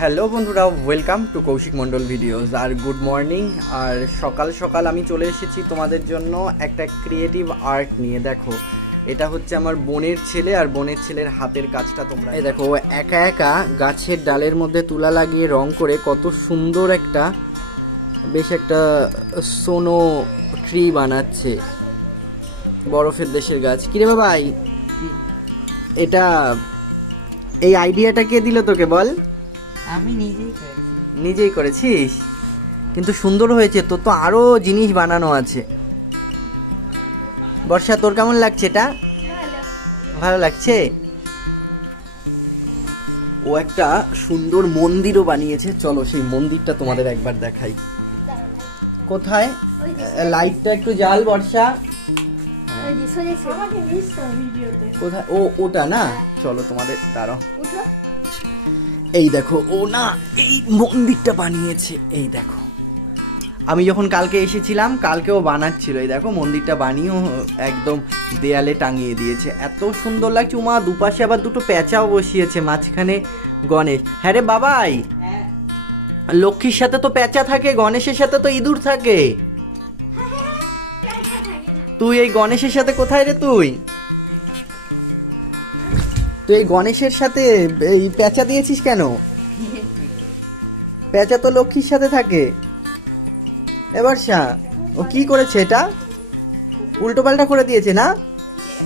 Hello বন্ধুরা welcome to Kaushik Mondal videos R good morning আর সকাল সকাল আমি চলে এসেছি তোমাদের জন্য একটা ক্রিয়েটিভ আর্ট নিয়ে। দেখো, এটা হচ্ছে আমার বোনের ছেলে আর বোনের ছেলের হাতের কাজটা তোমরা দেখো একা একা গাছের ডালের মধ্যে তুলা লাগিয়ে রং করে কত সুন্দর একটা, বেশ একটা সোনো ট্রি বানাচ্ছে। বরফের দেশের গাছ। কিরে বাবাই, এটা, এই আইডিয়াটা কে দিল তোকে বল? আমি নিজেই করেছি। নিজেই করেছিস? কিন্তু সুন্দর হয়েছে তোর তো আরও জিনিস বানানো আছে। বর্ষা তোর কেমন লাগছে এটা? ভালো লাগছে? ও একটা সুন্দর মন্দিরও বানিয়েছে। চলো সেই মন্দিরটা তোমাদের একবার দেখাই। কোথায়? লাইটটা একটু জাল বর্ষা। আমাকে মিস কর ভিডিওতে। কোথায়? ও ওটা না? চলো তোমাদের দাঁড়াও। উঠো। এই দেখো ও না এই মন্দিরটা বানিয়েছে। এই দেখো। আমি যখন কালকে এসেছিলাম কালকেও বানাচ্ছিল। এই দেখো মন্দিরটা বানিয়েও একদম দেয়ালে টাঙিয়ে দিয়েছে। এত সুন্দর লাগছে। উমা দুপাশে আবার দুটো প্যাঁচাও বসিয়েছে মাঝখানে গণেশ। হ্যাঁ রে বাবাই। হ্যাঁ। লক্ষ্মীর সাথে তো প্যাঁচা থাকে গণেশের সাথে তো ইঁদুর থাকে। তুই এই গণেশের সাথে কোথায় রে তুই? তুই এই গণেশের সাথে এই প্যাঁচা দিয়েছিস কেন? প্যাঁচা তো লক্ষ্মীর সাথে থাকে। এবার শা, ও কি করেছে এটা? উল্টো পাল্টা করে দিয়েছে না?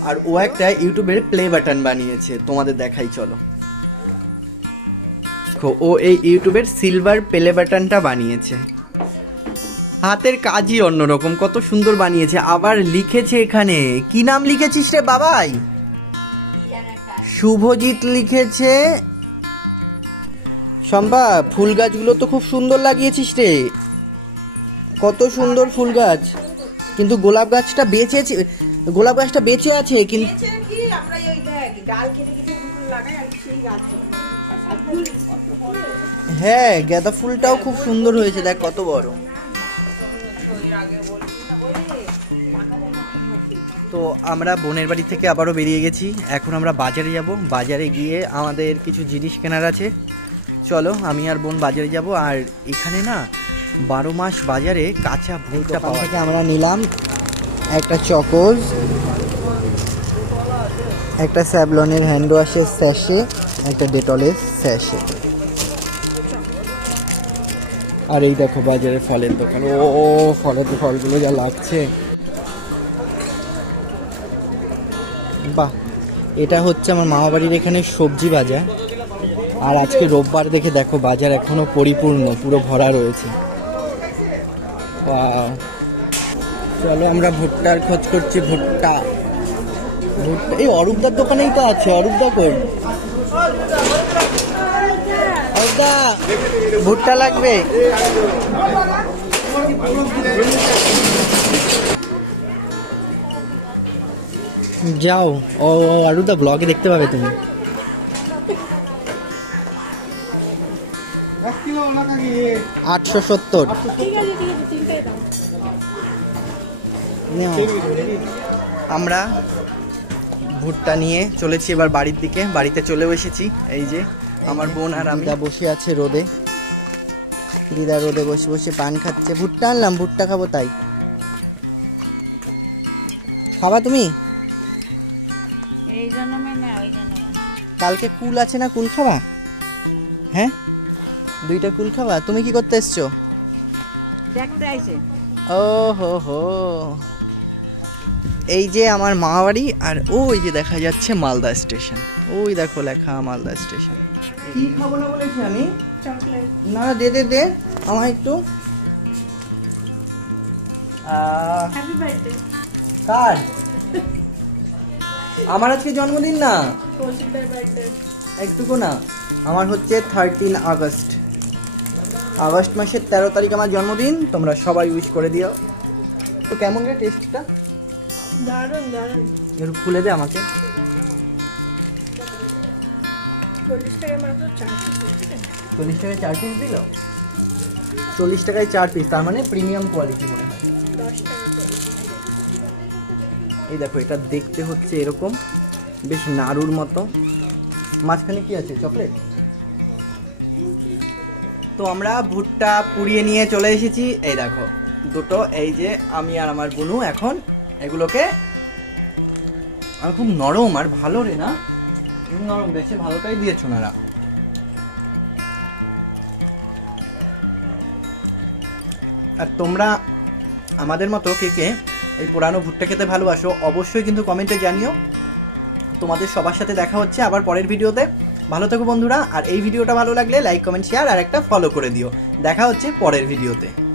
আর ও একটা ইউটিউবের প্লে বাটন বানিয়েছে, তোমাদের দেখাই চলো। দেখো, ও এই ইউটিউবের সিলভার প্লে বাটনটা বানিয়েছে। হাতের কাজই অন্যরকম, কত সুন্দর বানিয়েছে। আবার লিখেছে এখানে, কি নাম লিখেছিস রে বাবাই? শুভজিৎ লিখেছে শম্পা ফুল গাছগুলো তো খুব সুন্দর লাগিয়েছিস রে। কত সুন্দর ফুল গাছ। কিন্তু গোলাপ গাছটা বেঁচেছে গোলাপ গাছটা বেঁচে আছে কিন্তু হ্যাঁ গাঁদা ফুলটাও খুব সুন্দর হয়েছে দেখ কত বড়। তো আমরা বোনের বাড়ি থেকে আবারও বেরিয়ে গেছি। এখন আমরা বাজারে যাব। বাজারে গিয়ে আমাদের কিছু জিনিস কেনার আছে। চলো আমি আর বোন বাজারে যাব। আর এখানে না বারো মাস বাজারে কাঁচা ভুট্টা পাওয়া থেকে আমরা নিলাম একটা চকোজ একটা স্যাবলনের হ্যান্ড ওয়াশের স্যাশে একটা ডেটলের স্যাশে। আর এই দেখো বাজারে ফলের দোকান। ও ও ফলের ফলগুলো যা লাগছে। বাহ, এটা হচ্ছে আমার মামা বাড়ির এখানে সবজি বাজার। আর আজকে রোববার দেখে দেখো, বাজার এখনও পরিপূর্ণ, পুরো ভরা রয়েছে. চলো আমরা ভুট্টার খোঁজ করছি, ভুট্টা। ভুট্টা, এই অরূপদার দোকানেই তো আছে, অরূপদা অরূপদা, ভুট্টা লাগবে। যাও, ও অরূপদা ব্লগে দেখতে পাবে তুমি। আটশো সত্তর। আমরা ভুট্টা নিয়ে চলেছি এবার বাড়ির দিকে, বাড়িতে চলেও এসেছি, এই যে আমার বোন আর আমি। বসে আছে রোদে। দিদা রোদে বসে বসে পান খাচ্ছে। ভুট্টা আনলাম, ভুট্টা খাব তাই। খাবা তুমি? এই জন্মে না ওই জন্মে কালকে কুল আছে না কুল খাবা হ্যাঁ? দুইটা কুল খাবা তুমি কি করতে এসছো? দেখতে আইছে। ও হো। হো এই যে আমার মামা বাড়ি আর ওই যে দেখা যাচ্ছে মালদা স্টেশন। ওই দেখো লেখা মালদা স্টেশন। কি খাব না বলেছি আমি? চকলেট। না দে দে দে। আমার একটু। আহ, হ্যাপি বার্থডে কার? আমার আজকে জন্মদিন না। একটুকু না। আমার হচ্ছে থার্টিন আগস্ট। আগস্ট মাসের তেরো তারিখ আমার জন্মদিন তোমরা সবাই উইশ করে দিও। তো কেমন রে টেস্টটা দারুণ দারুণ। একটু খুলে দে আমাকে। চল্লিশ টাকা মাত্র চল্লিশ টাকায় চার পিস দিল? চল্লিশ টাকায় চার পিস তার মানে প্রিমিয়াম কোয়ালিটি মনে হয়। এই দেখো, এটা দেখতে হচ্ছে এরকম, বেশ নাড়ুর মতো। মাঝখানে কি আছে? চকলেট? তো আমরা ভুট্টা পুড়িয়ে নিয়ে চলে এসেছি। এই দেখো, দুটো, এই যে আমি আর আমার বুনু এখন এগুলোকে, আর খুব নরম আর ভালো রে না? নরম, বেশি ভালোটাই দিয়েছ নারা আর তোমরা আমাদের মতো কে কে এই পুরানো ভুট্টা খেতে ভালোবাসো, অবশ্যই কিন্তু কমেন্টে জানিও। তোমাদের সবার সাথে দেখা হচ্ছে আবার পরের ভিডিওতে। ভালো থেকো বন্ধুরা, আর এই ভিডিওটা ভালো লাগলে লাইক, কমেন্ট শেয়ার আর একটা ফলো করে দিও। দেখা হচ্ছে পরের ভিডিওতে।